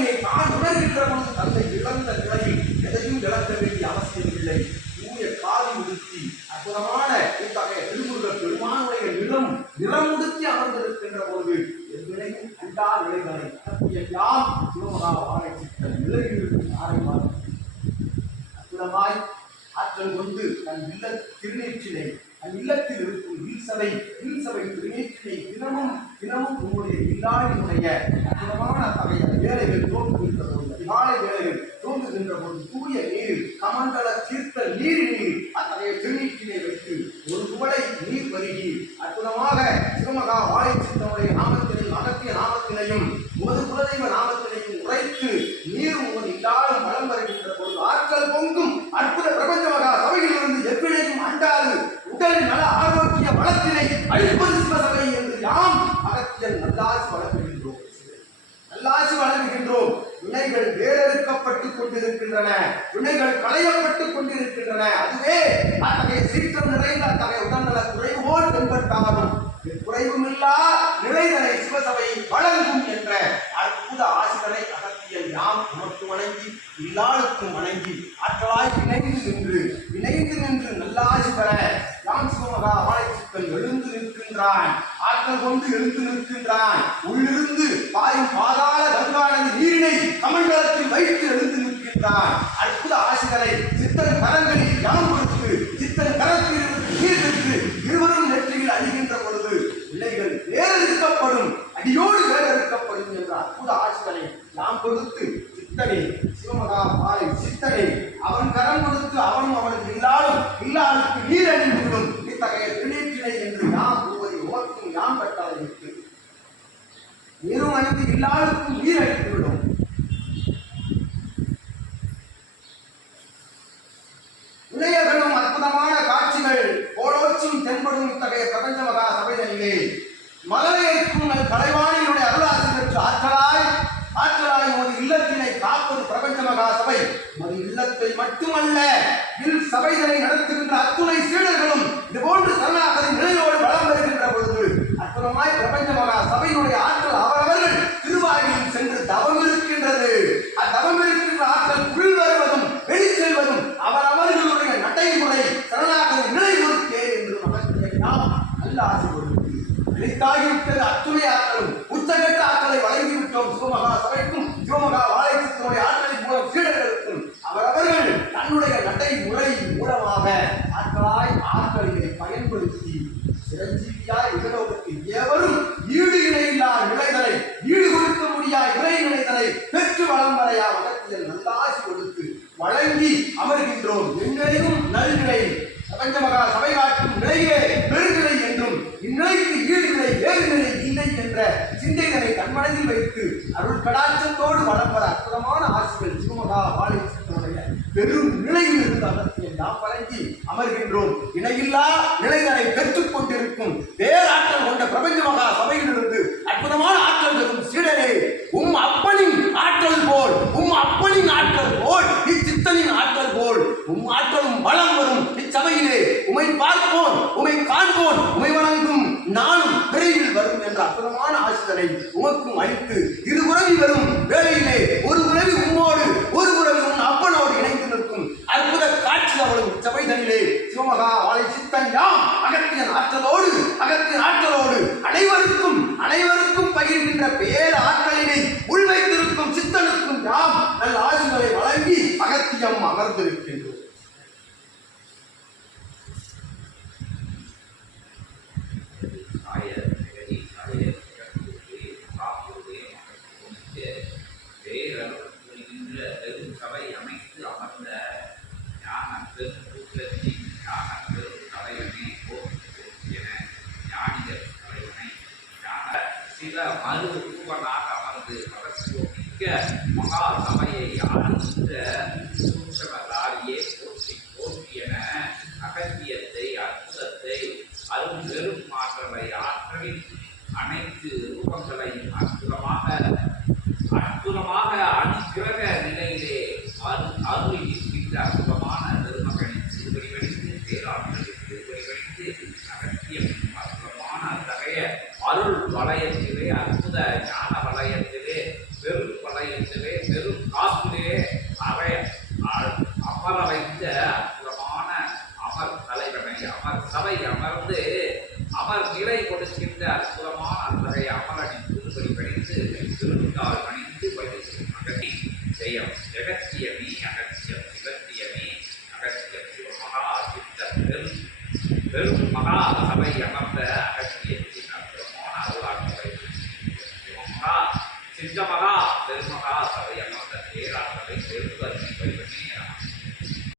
உண்மையை தான் உணர்கின்ற பொழுது தன்னை இழந்த நிலையில் எதையும் இழக்க வேண்டிய அவசியம் இல்லை. தூய காவி உடுத்தி அற்புதமான இத்தகைய திருமுருகப் பெருமானுடைய நிறமுடுத்தி அமர்ந்திருக்கின்ற பொழுது எவ்வினையும் கண்டா நிலைகளை அகத்திய யாம் சிவமகா வாழைச்சித்தன் நிலையில் ஆரைவார் அற்புதமாய் ஆற்றல் கொண்டு தன் இல்ல திருநீற்றினை தன் இல்லத்தில் இருக்கும் வீழ்சபை திருநீற்றினை தினமும் உங்களுடைய இல்லாளினுடைய அற்புதமான அத்தகைய வேலைகள் தோன்றுகின்ற பொழுது அதிகாலை வேலைகள் தோன்றுகின்ற பொழுது தூய நீரில் கமண்டல தீர்த்த நீரில் அத்தகைய திருநீற்றினை வைத்து ஒரு குவளை நீர் பருகி அற்புதமாக சிவமகா வாழைச்சித்தனுடைய நாமத்தினையும் அகத்திய நாமத்தினையும் ஒரு குலதெய்வ நாமத்தினையும் உரைத்து நீரும் ஒரு இல்லாலும் வளம் வருகின்ற பொழுது ஆற்றல் பொங்கும் அற்புத பிரபஞ்ச மகா சபையிலிருந்து எவ்வினையும் அண்டாது உடல் நல ஆரோக்கிய வளத்தினை அழிப்பது சிவசபை என்று யாம் அகத்தியல் நல்லாசி வழங்குகின்றோம். வினைகள் வேறறுக்கப்பட்டுக் கொண்டிருக்கின்றன, வினைகள் களையப்பட்டுக் கொண்டிருக்கின்றன. அதுவே அத்தகைய சீற்றம் நிறைந்த அத்தகைய உடல்நல குறைவோடு தென்பட்டாலும் குறைவுமில்லா நிலைதனை சிவசபை வழங்கும் என்ற அற்புத ஆசிரியரை அகத்தியல் யாம் உமக்கு வணங்கி இல்லாளுக்கும் வணங்கி ஆற்றலாய் இணைந்து நின்று நல்லாசி பெற யாம் சிவமகா வாழைச்சித்தன் எழுந்து நிற்கின்றான். ஆற்றல் கொண்டு எழுந்து நிற்கின்றான். உள்ளிருந்து பாயும் பாதாள கங்கானது நீரினை கமண்டலத்தில் வைத்து எழுந்து நிற்கின்றான். அற்புத ஆசிரியரை சித்தன் கரங்களில் யாம் கொடுத்து சித்தன் கரத்தில் நீர் பெற்று இருவரும் நெற்றியில் அழிகின்ற பொழுது பிள்ளைகள் வேறறுக்கப்படும், அடியோடு வேறறுக்கப்படும் என்ற அற்புத ஆசிரியரை நாம் கொடுத்து சித்தனே சிவமகா வாழை சித்தனே அவன் கரம் கொடுத்து அவனும் அவனுக்கு இல்லாளுக்கு நீர் அணிந்துவிடும் இத்தகைய திருநீற்றினை என்று யாம் ஒருவரை உமக்கும் யாம் பெற்றாருக்கு நீரும் அணிந்து இல்லாளுக்கும் நீர் அணிந்துவிடும். இளையர்களும் அற்புதமான காட்சிகள் போலோச்சும் தென்படும் இத்தகைய பிரபஞ்ச மகா சபைதனிலே மலையேற்கும் கலைவாணியினுடைய அருளாசி பெற்று ஆற்றலாய் ஒரு இல்லத்தினை காப்பது பிரபஞ்ச மகா சபை. ஒரு இல்லத்தை மட்டுமல்ல, இல் சபைகளை நடத்துகின்ற அத்துணை சீடர்களும் இதுபோன்று சரணாகதி நிலையோடு வளம் வருகின்ற பொழுது அற்புதமாய் பிரபஞ்ச மகா சபையினுடைய ஆற்றல் அவரவர்கள் திருவாயில் சென்று தவம் இருக்கின்றது. அத்தவம் இருக்கின்ற ஆற்றல் உள் வருவதும் வெளிச்செல்வதும் அவரவர்களுடைய நடைமுறை சரணாகதி நிலை கொடுத்தே என்று நாம் நல்ல ஆசை கொடுத்து வெளித்தாகிவிட்டது. அத்துணை ஆற்றலும் உச்சகட்ட ஆற்றலை வழங்கிவிட்டோம் சிவமகா சபைக்கும் சிவமகா வாழைச்சித்தனுடைய ஆற்றலின் மூலம் சீடர்களுக்கும் அவரவர்கள் தன்னுடைய நடைமுறை மூலமாக ஆற்றலினை பயன்படுத்தி சிரஞ்சீவியாய் இகலோகத்தில் எவரும் ஈடு இணையில்லா நிலைகளை ஈடு கொடுக்க முடியா இறை நிலைகளை பெற்று வளம் வரையா அகத்தியல் நல்லாசி கொடுத்து வழங்கி அமர்கின்றோம். எங்களையும் நல்நிலை பிரபஞ்ச மகா சபை காட்டும் நிலையே பெருநிலை என்றும் இந்நிலைக்கு ஈடுநிலை வேறுநிலை இல்லை என்ற சிந்தைகளை தன்மனதில் வைத்து அருள் கடாட்சத்தோடு வளம் வர அற்புதமான ஆசிரியர் சிவமகா வாழைச்சித்தனுடைய பெரும் நிலையில் இருந்து அகத்தியை நாம் வழங்கி அமர்கின்றோம். இணையில்லா நிலைகளை பெற்றுக் கொண்டிருக்கும் பேராற்றல் கொண்ட பிரபஞ்ச மகா சபையிலிருந்து அற்புதமான ஆற்றல் பெறும் சீடரே, அப்பனின் ஆற்றல் போல் இச்சித்தனின் ஆற்றல் போல் ஆற்றலும் வளம் வரும் இச்சபையிலே உமை பார்ப்போன் உமை காண்போன் உமை வணங்கும் நானும் விரைவில் வரும் என்ற அற்புதமான ஆசிரியரை உமக்கும் அளித்து இருபுறவி வரும் வேளையிலே ஒரு புறவி உம்மோடு ஒரு புறவி உன் அப்பனோடு இணைந்து நிற்கும் அற்புத காட்சி அவளும் இச்சபைதனிலே சிவமகா வாழைச்சித்தன் யாம் அகத்தியன் ஆற்றலோடு அனைவருக்கும் பகிர்கின்ற பேர் ஆற்றலினை உள்வைத்திருக்கும் சித்தனுக்கும் யாம் நல்ல ஆசிரியரை வழங்கி அகத்தியம் அமர்ந்திருக்கின்றோம். மகா சபையை ஆனந்த சூட்சமதாரியே போற்றி என அகத்தியத்தை அற்புதத்தை அரும் பெரும் மாற்றலை ஆற்றலின் அனைத்து ரூபங்களையும் அற்புதமாக அனுகிரக நிலையிலே அருள் இருக்கின்ற அற்புதமான பெருமகனின் திருவடிவழித்து பேராற்றலின் திருவடிவழித்து அகத்தியம் அற்புதமான அத்தகைய அருள் வலயத்திலே அற்புத ஞான வலயத்திலே பெரும் மறையிலே பெரும் காப்பிலே அவை அமர வைத்த அற்புதமான அமர் தலைவனை அமர் சபை அமர்ந்து அமர் நிலை கொடுக்கின்ற அற்புதமான அத்தகைய அமரனின் திருப்படி படித்து திருத்தால் பணிந்து பயிற்சி அகத்தி ஜெயம் ஜெகத்தியமி அகத்தியம் சிவத்தியமி அகத்தியம் சிவமகா சித்த பெரும் மகா சபை அமர்ந்த அகத்தியத்தின் அற்புதமான அருளாட்சி சிவமகா சித்தமகா